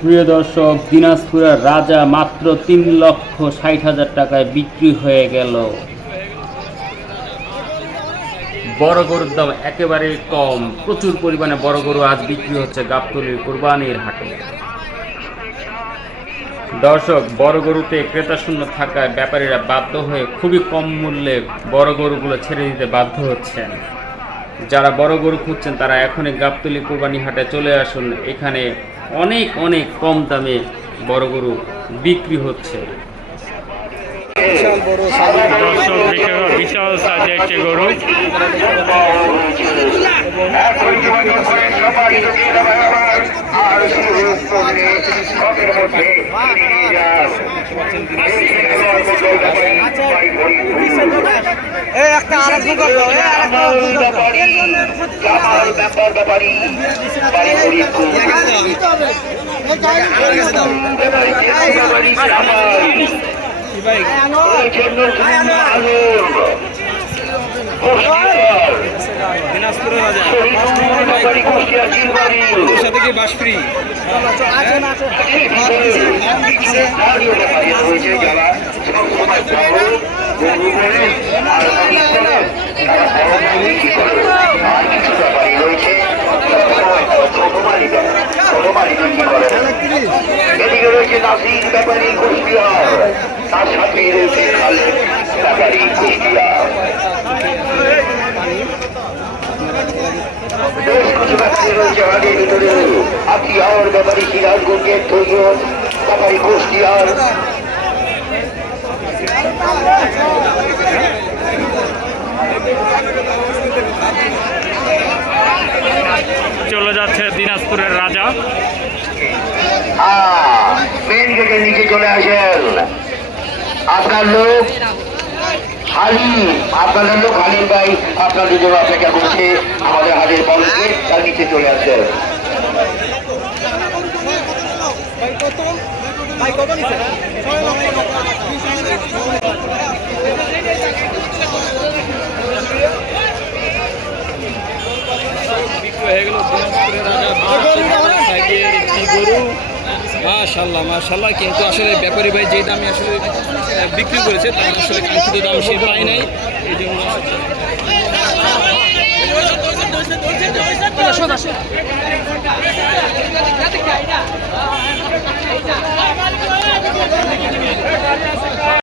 প্রিয় দর্শক, দিনাজপুরের রাজা মাত্র তিন লক্ষ ষাট হাজার টাকায় বিক্রি হয়ে গেল। বড় গরুর দাম একেবারে কম। প্রচুর পরিমাণে বড় গরু আজ বিক্রি হচ্ছে গাবতলির কোরবানির হাটে। দর্শক, বড় গরুতে ক্রেতা শূন্য থাকায় ব্যাপারীরা বাধ্য হয়ে খুবই কম মূল্যে বড় গরুগুলো ছেড়ে দিতে বাধ্য হচ্ছেন। যারা বড় গরু খুঁজছেন, তারা এখনই গাবতলি কোরবানি হাটে চলে আসুন। এখানে অনেক অনেক কম দামে বড় গরু বিক্রি হচ্ছে। বিশাল সাইজের একটি গরু একটু করো এই আর একটা ব্যাপার ব্যাপারী বাড়ি ফরিদপুর দিনাজপুরের রাজা সাথে কি বাস ফ্রি এদিকে রয়েছে নাসির ব্যাপারী কুষ্টিয়ার তার সাথে রয়েছে খালেদ ব্যাপারী কুষ্টিয়ার বেশ কিছু রয়েছে আগে ভিতরে। আতিয়ার ব্যাপারী সিরাজগঞ্জের তৈয়ব ব্যাপারী কুষ্টিয়ার। চলে যাচ্ছে দিনাজপুরের রাজা। মেন গেটের নিচে চলে আসেন। আপনার লোক হালিম আপনাদের লোক হালিম ভাই, আপনাদের জন্য অপেক্ষা করছে। আমাদের হাতের বলকে তার নিচে চলে গরু মাশাল্লাহ মাশাল্লাহ কিন্তু আসলে ব্যাপারী ভাই যে দামে আসলে বিক্রি করেছে তার আসলে কাঙ্ক্ষিত দাম সে পায় নাই এই জন্য